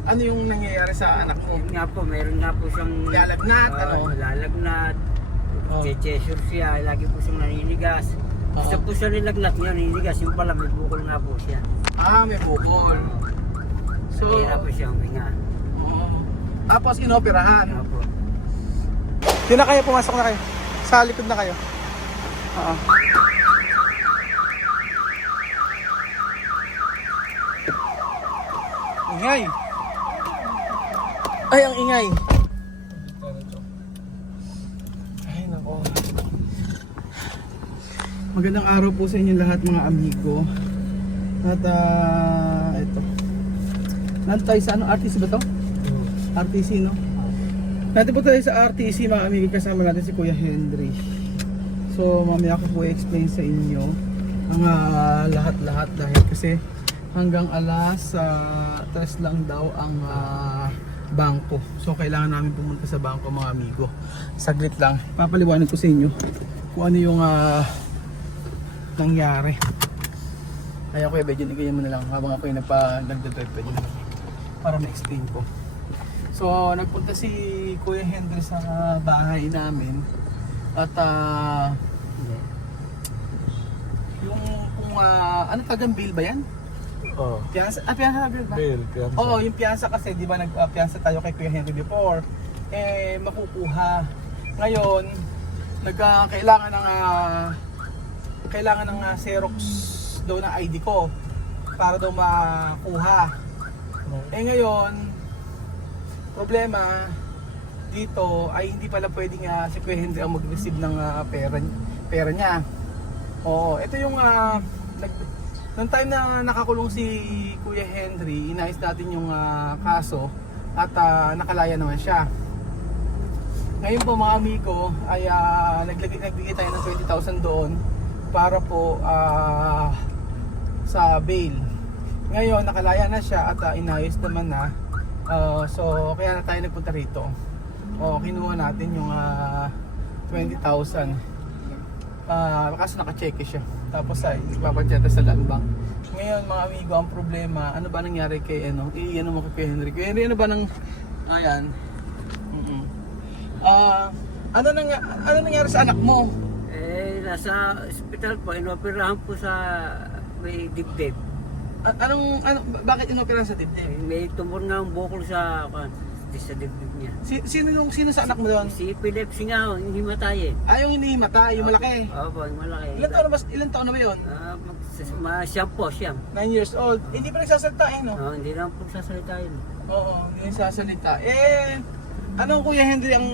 ano yung nangyayari sa anak mo? Yun nga po, meron nga po siyang Lalagnat, ano? Lalagnat. Oh. Chechesure siya, lagi po siyang naninigas. Oo. Isa po siya nilagnat niya, naninigas. Yung pala may bukol nga po siya. Ah, may bukol. So, Mahirap po siya huminga. oo. Tapos inoperahan. Opo. Yun na kayo, pumasok na kayo. Sa likod na kayo. Oo. Ingay. Ay, ang ingay. Ay, nako. Magandang araw po sa inyo lahat mga amigo. At ito. Nandito tayo sa ano? RTC ba to? RTC, no? Nandito po tayo sa RTC mga amigo. Kasama natin si Kuya Henry. So mamaya ko po i-explain sa inyo ang lahat-lahat dahil kasi hanggang alas 3 lang daw ang bangko. So kailangan namin pumunta sa bangko mga amigo. Saglit lang. Papaliwanag ko sa inyo kung ano yung nangyari. Kaya Kuya Bedyan, ikayan mo na lang habang ako yung nagdadrive pa dyan para ma-explain ko. So nagpunta si Kuya Henry sa bahay namin at yung kung ano tagang bill ba yan? Oh, Piyansa? Piyansa bill ba? bill, piyansa. Oo, yung piyansa kasi di ba nagpiyansa tayo kay Kuya Henry before, makukuha. Ngayon, kailangan ng Xerox daw ng ID ko para daw makuha. Ngayon, problema dito ay hindi pala pwedeng si Kuya Henry ang mag-receive ng pera niya. Oo, ito yung noong time na nakakulong si Kuya Henry, inayos natin yung kaso at nakalaya naman siya. Ngayon po mga amigo ay nagbigay tayo ng 20,000 doon para po sa bail. Ngayon nakalaya na siya at inayos naman na. So kaya na tayo nagpunta rito. Kinuha natin yung 20,000. Kasi naka-cheque siya. Tapos ay ipapadyata sa land bank. Ngayon mga amigo, ang problema, ano ba nangyari kay ano mo kay Henry? Kuya Henry, ano ba nang ayan? Ano nangyari sa anak mo? Nasa ospital po, inoperahan po sa may dibdib. Bakit inoperahan sa dibdib? May tumor nga ang bukol sa dibdib niya. Sino sa anak mo doon? Si epilepsy nga, yung himatay eh. Yung hinihimata, yung malaki. Opo, yung malaki. Ilan taon na ba yun? Siyam po, siyam. 9 years old. Hindi pa nagsasalita no? Hindi naman po sasalita yun. Oo, hindi nagsasalita. Anong Kuya Henry ang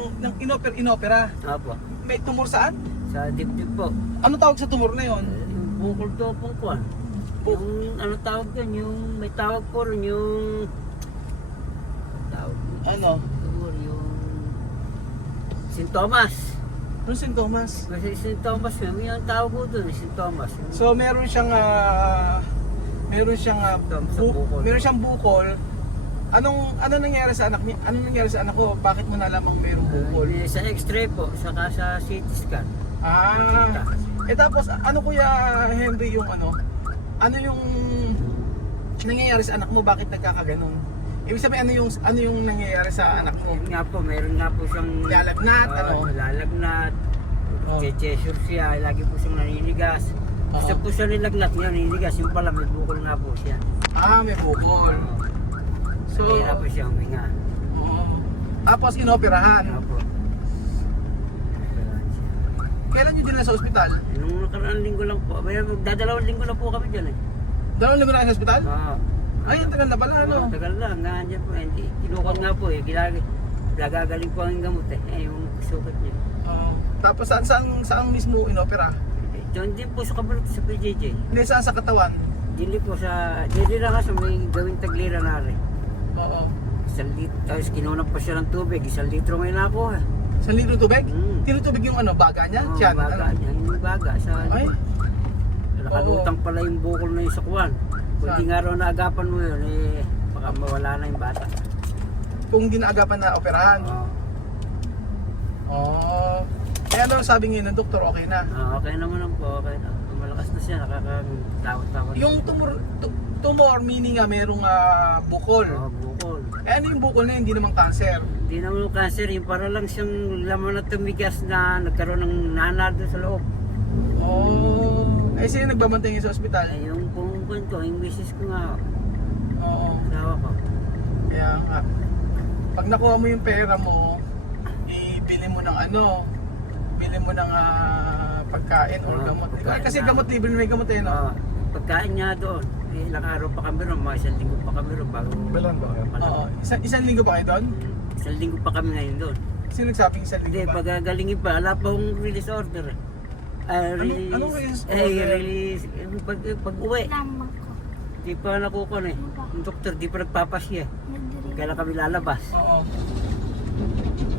inopera? Opo. May tumor saan? Sa dibdib po. Ano tawag sa tumor na yon? Yung bukol to pong kuwan. Yung ano tawag yun, yung may tawag po rin yung tawag. Ano? Tumor, yung sintomas. Anong sintomas? Kasi sintomas yun, yung tawag ko doon, sintomas. So meron siyang meron siyang bukol. Anong nangyari sa anak niya? Anong nangyari sa anak ko? Bakit mo nalamang mayroong bukol? Sa x-ray po, saka sa CT scan. Tapos ano Kuya Henry yung ano yung nangyayari sa anak mo? Bakit nagkakaganon? Ibig sabihin ano yung nangyayari sa anak mo? Yun nga po, meron nga po siyang Lalagnat, lalagnat. Chechesure siya, lagi po siyang naninigas. Isa po siya nilagnat niya, naninigas. Yung pala may bukol nga po siya. May bukol. So, mahirap po siya huminga. Tapos inoperahan. Opo. Kailan nyo dinala sa ospital? Nung nakaraang linggo lang po. Magdadalawang linggo na po kami dyan eh. Dalawang linggo na kayo sa ospital? Oo. Ay, ang tagal na pala, ano? Tagal lang, nandiyan po. Tinukod nga po eh. Gagaling po ang gamot eh. Yung sukat niya. Tapos saan mismo inopera? Diyan din po sa kabalot sa PJJ. Hindi, saan sa katawan? Dili po sa... Dili lang sa may gawing taglira na rin. Oo. 1 litro. Tapos kinunan pa siya ng tubig. 1 litro ngayon nakuha. 1 litro tubig? Mm. Tinutubig yung baga niya? Tiyan? Baga niya. Yung baga sa... Ay. Nakalutang pala yung bukol na yung sakwan. Kung di nga raw naagapan mo yun, baka mawala na yung bata. Kung hindi naagapan na operahan? Kaya ano sabi ngayon ng doktor, okay na? Okay naman lang po, okay na. Malakas na siya, nakakatawad-tawad. Yung tumor meaning merong bukol. Bukol. bukol. Eh ano yung bukol na yun? Hindi naman cancer. Hindi naman cancer, yung para lang siyang laman na tumigas na nagkaroon ng nanal doon sa loob. Oh. Eh sino nagbabantay niyo sa ospital? Ay, yung pumupun ko, yung misis ko nga, Oo. asawa ko. Kaya nga. Pag nakuha mo yung pera mo, ibili mo ng ano, bili mo ng pagkain or gamot. Pagkain Kasi na. gamot, libre may gamot eh, no? Pagkain niya doon, ilang araw pa kami ron, mga isang linggo pa kami ron bago Oo. Isang linggo pa kayo doon? Isang linggo pa kami ngayon doon. Sino nagsabing isang Hindi, linggo ba? pagagalingin pa, wala pa akong release order. Anong release order? Release, pag-uwi. Lamang ko. Di pa nakukuha eh. Yung doktor, di pa nagpapasya. Nagdiri. Kailan kami lalabas. Oo.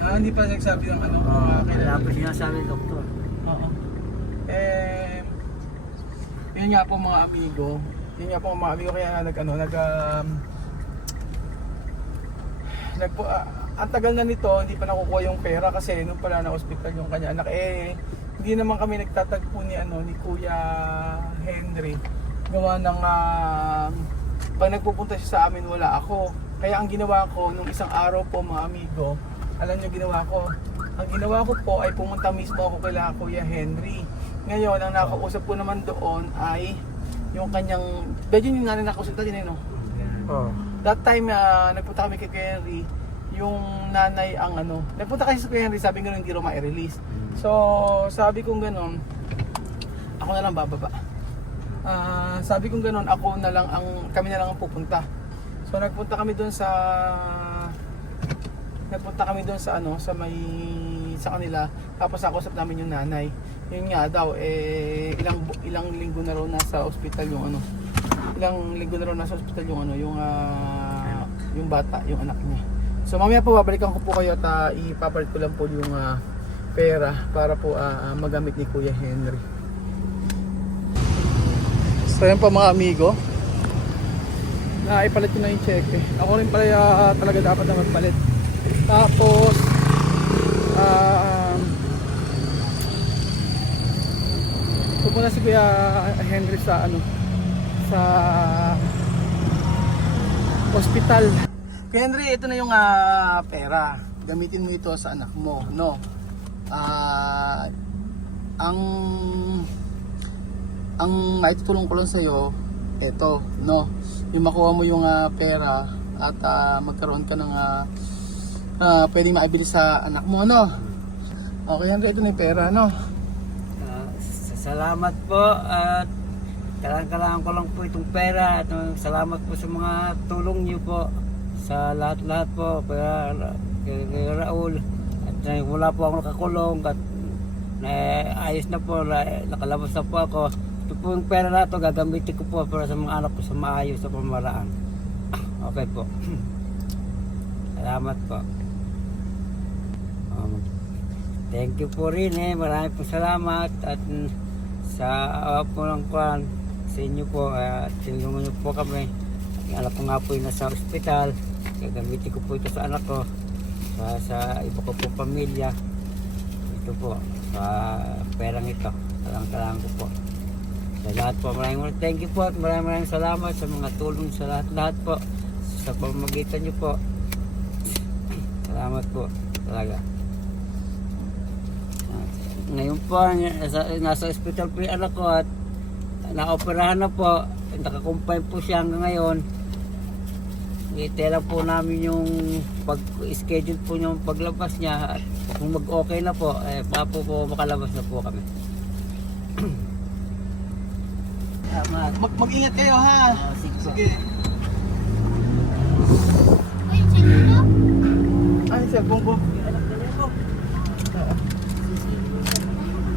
Hindi pa nagsabi ng ano. Wala kailangan. pa sinasabi ng doktor. Oo. Eh, yun nga po mga amigo. Yun nga po mga amigo kaya ang tagal na nito, hindi pa nakukuha yung pera kasi nung pala na ospital yung kanya anak. Eh, hindi naman kami nagtatagpo ni Kuya Henry. Gawa ng pag nagpupunta siya sa amin wala ako. Kaya ang ginawa ko nung isang araw po mga amigo, alam niyo ginawa ko. Ang ginawa ko po ay pumunta mismo ako kay Kuya Henry. Ngayon, ang nakausap ko naman doon ay yung kanyang, medyo yung nanay nakausap natin no? Oh. That time nagpunta kami kay Kuya Henry, yung nanay ang nagpunta kasi sa Kuya Henry, sabi nga hindi raw ma-release. So, sabi kong gano'n, ako na lang bababa. Sabi kong gano'n, kami na lang ang pupunta. So, nagpunta kami doon sa kanila, tapos nakausap namin yung nanay. Yun nga daw, ilang linggo na raw nasa ospital yung yung bata, yung anak niya. So mamaya po babalikan ko po kayo at ipapalit ko lang po yung pera para po magamit ni Kuya Henry. So yun po mga amigo, ipalit ko na yung check eh. Ako rin pala talaga dapat na magpalit. Tapos pupunta si Kuya Henry sa hospital. Kuya Henry, ito na yung pera. Gamitin mo ito sa anak mo, no? Ang maitutulong ko lang sa'yo, ito, no? Yung makuha mo yung pera at magkaroon ka ng pwedeng maibili sa anak mo, no? Okay, Henry, ito na yung pera, no? Salamat po at kailangan ko lang po itong pera at salamat po sa mga tulong niyo po sa lahat-lahat po kaya Raul at wala po ako nakakulong at ayos na po, nakalabas na po ako. Ito po yung pera na ito, gagamitin ko po para sa mga anak ko sa maayos sa pamaraan. Okay po. Salamat po. Thank you po rin maraming po salamat at sa po ng kwan sa inyo po at tulungan niyo po kami. Yung anak ko nga po yung nasa ospital, gagamitin ko po ito sa anak ko, sa iba ko po pamilya. Ito po sa perang ito, kailangan ko po sa lahat po. Maraming thank you po at maraming salamat sa mga tulong sa lahat po sa pamamagitan niyo po. Salamat po talaga. Ngayon po, nasa ospital po yung anak ko at na-operahan na po. Nakakumpay po siya hanggang ngayon. Itela po namin yung pag-schedule po yung paglabas niya. At kung mag-okay na po, po makalabas na po kami. Mag-ingat kayo ha. Sige. Uy, sino? Ay, cellphone ko.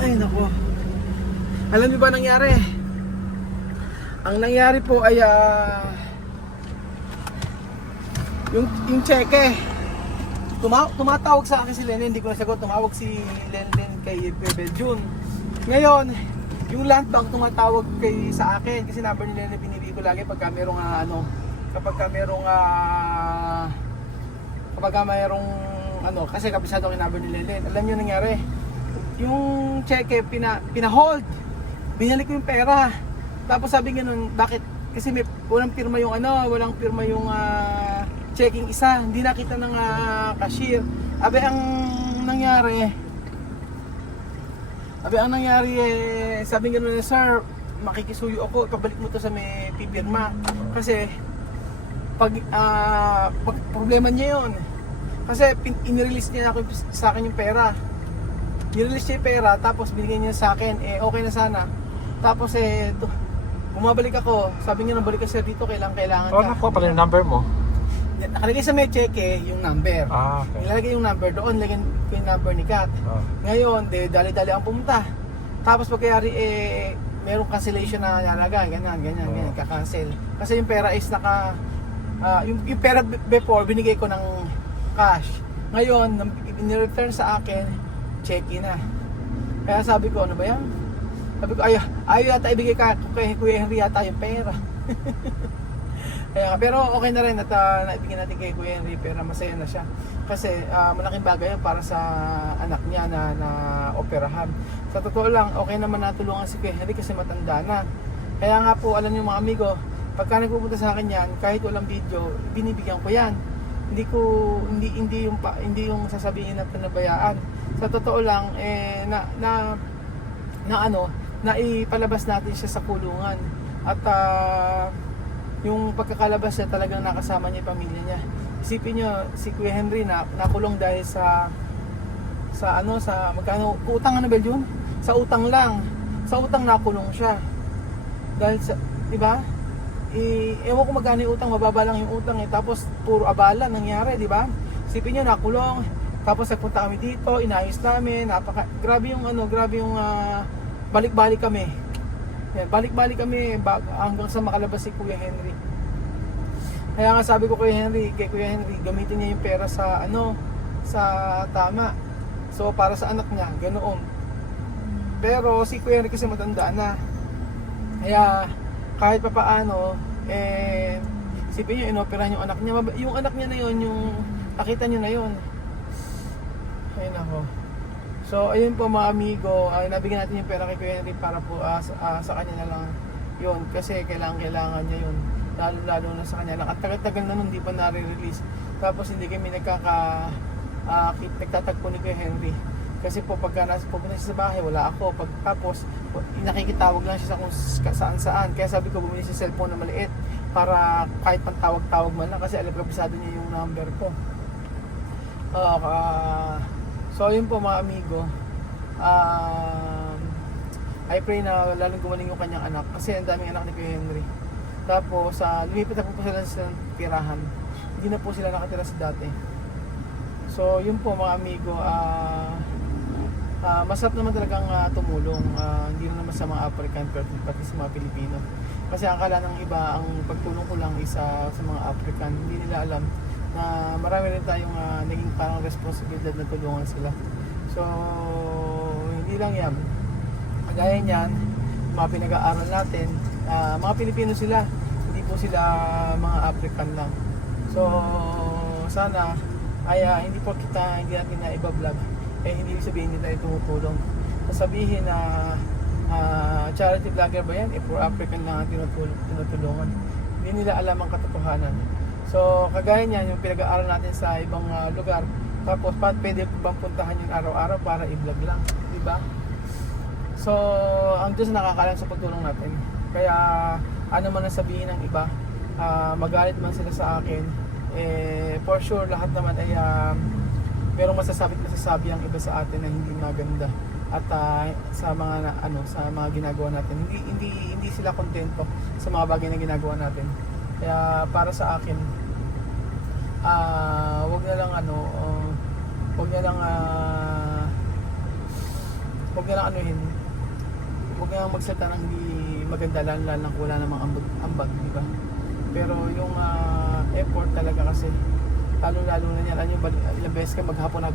Ay, naku. Alam niyo ba nangyari? Ang nangyari po ay yung cheque. Tumatawag sa akin si Lenlen, hindi ko nasagot. Tumawag si Lenlen kay Beljun. Ngayon, yung land bank tumatawag sa akin kasi number ni Lenlen pinili ko lagi pagka merong kasi kabisado ko yung number ni Lenlen. Alam niyo nangyari? Yung cheque pina-hold. Binalik ko yung pera. Tapos sabi nga nun, bakit? Kasi walang pirma yung checking isa, hindi nakita ng cashier. Abe ang nangyari, sabi nga nila, sir, makikisuyo ako, pabalik mo to sa may pipirma. Kasi pag problema niya yun. Kasi inirelease niya ako sa akin yung pera. Nirelease niya yung pera, tapos binigyan niya sa akin, okay na sana. Tapos bumabalik ako, sabi niya nabalik ka sir dito, kailangan Oh, ka. nakuha pala yung number mo. Nakalagay sa may cheque yung number. Okay. Nilalagay yung number doon, lagyan ko yung number ni Kat. Oh. Ngayon, dali-dali ang pumunta. Tapos pagkayari, merong cancellation na nalagay, ganyan, kakancel. Kasi yung pera is yung pera before, binigay ko ng cash. Ngayon, in-return sa akin, cheque na. Kaya sabi ko, ano ba yan? Sabi ko, ayaw yata ibigay kay Kuya Henry yata yung pera. Kaya, pero okay na rin at naibigyan natin kay Kuya Henry, pero masaya na siya. Kasi malaking bagay yan para sa anak niya na operahan. Sa totoo lang, okay naman natulungan si Kuya Henry kasi matanda na. Kaya nga po, alam niyo mga amigo, pagka nagpupunta sa akin yan, kahit walang video, binibigyan ko yan. Hindi yung sasabihin na pinabayaan. Sa totoo lang, na ipalabas natin siya sa kulungan. At yung pagkakalabas niya, talagang nakasama niya yung pamilya niya. Isipin niyo, si Kuya Henry nakulong dahil sa magkano utang, ano ba yun? Sa utang lang. Sa utang nakulong siya. Dahil sa, di ba? Ewan ko magkano yung utang, mababa lang yung utang tapos puro abala nangyari, di ba? Isipin niyo, nakulong. Tapos nagpunta kami dito, inayos namin, grabe yung balik-balik kami. Yan, balik-balik kami hanggang sa makalabas si Kuya Henry. Kaya nga sabi ko kay Kuya Henry, gamitin niya yung pera sa tama. So para sa anak niya, ganoon. Pero si Kuya Henry kasi matanda na. Kaya kahit papaano, isipin niyo, inoperahan yung anak niya. Yung anak niya na yun, yung nakita niyo na yun. Ayun ako. So ayun po mga amigo, nabigyan natin yung pera kay Kuya Henry para po sa kanya na lang yun. Kasi kailangan niya yun. Lalo na sa kanya lang. At tagal-tagal na nun, di pa nare-release. Tapos hindi kami nagtatagpo ni Kuya Henry. Kasi po pagka pupunta siya sa bahay, wala ako. Tapos nakikitawag lang siya sa kung saan-saan. Kaya sabi ko, bumili siya cellphone na maliit para kahit pantawag-tawag man lang, kasi alam kabisado niya yung number ko. So yun po mga amigo, I pray na lalong gumaling yung kanyang anak kasi ang daming anak ni Kuya Henry. Tapos lumipat na po sila sa tirahan, hindi na po sila nakatira sa dati. So yun po mga amigo, masarap naman talagang tumulong, hindi naman sa mga African pati sa mga Pilipino. Kasi akala ng iba ang pagtulong ko lang isa sa mga African, hindi nila alam na marami rin tayong naging parang responsibilidad na tulungan sila. So hindi lang yan, kagaya niyan, mga pinag-aaral natin, mga Pilipino sila, hindi po sila mga African lang. So sana ay hindi natin na iba-vlog, hindi sabihin nila tumutulong. Sabihin na charity vlogger ba yan? For African lang ang tinutulungan. Hindi nila alam ang katotohanan. So kagaya niyan, yung pinag-aaral natin sa ibang lugar, tapos pwede bang puntahan yung araw-araw para i-vlog lang, di ba? So ang Diyos nakakaalam sa pagtulong natin. Kaya ano man ang sabihin ng iba, magalit man sila sa akin, for sure lahat naman ay merong masasabi ang iba sa atin na hindi maganda. At sa mga ginagawa natin, hindi sila kontento sa mga bagay na ginagawa natin. Kaya para sa akin, wag na lang magsalita ng hindi maganda, lalo lang wala namang ambag, di ba? Pero yung effort talaga, kasi lalo na niyan, ilang beses ka maghapon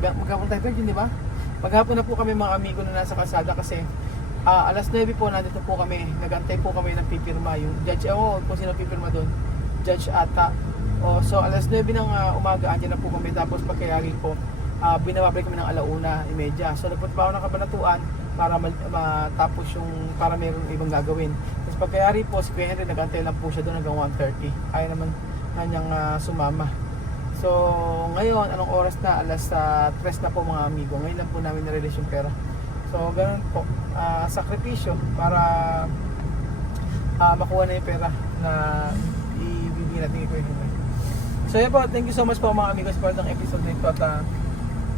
tayo, di ba? Maghapon na po kami mga amigo na nasa kalsada kasi alas 9 po nandito po kami, nagantay po kami ng pipirma, yung judge, kung sino pipirma doon, judge ata. So alas 9 ng umaga andyan na po kami, tapos pagkayari po binababalik kami ng 1:30. So nagpunta pa ako ng Kabanatuan para matapos para mayroong ibang gagawin. Tapos pagkayari po si Kuya Henry, nagantay lang po siya doon hanggang 1:30. Kaya naman kanyang sumama. So, ngayon, anong oras na? Alas 3 na po mga amigo. Ngayon lang po namin na-release yung pera. So, ganun po. Sakripisyo para makuha na yung pera na ibibigay natin kay Kuya Henry. So, yun po. Thank you so much po mga amigo sa part ng episode na ito. At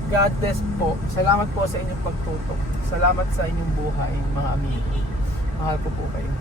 God bless po. Salamat po sa inyong pagtutok. Salamat sa inyong buhay, mga amigo. Mahal ko po kayo.